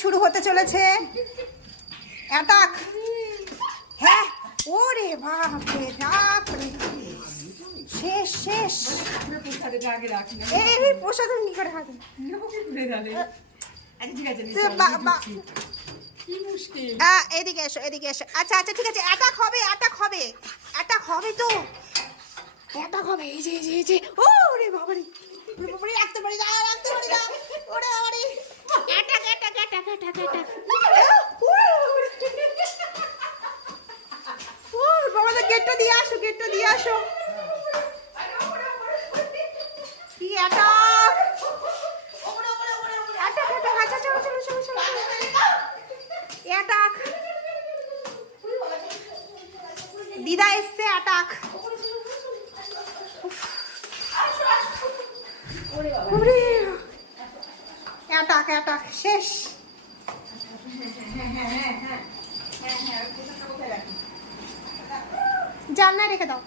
শুরু হতে চলেছে অ্যাটাক। হ্যাঁ, ওরে বাপরে বাপরে, শেষ শেষ। এই প্রসাদ কি করে হাতে এদিকে এসো, এদিকে এসো। আচ্ছা আচ্ছা, ঠিক আছে, অ্যাটাক হবে, অ্যাটাক হবে, অ্যাটাক হবে তো, অ্যাটাক হবে। এই যে এই যে, ও রে বাবারে, বাবারে, রাখতে পারি না, রাখতে পারি না, ওরে বাবারে, attack attack attack attack attack. ও বাবা, গেটটা দিয়ে আসো, গেটটা দিয়ে আসো। কি অ্যাটাক, অ্যাটাক অ্যাটাক, আচ্ছা চলো চলো চলো চলো, অ্যাটাক। দিদা এসছে, অ্যাটাক। অ্যাটাক অ্যাটাক, শেষ। জানলায় রেখে দাও।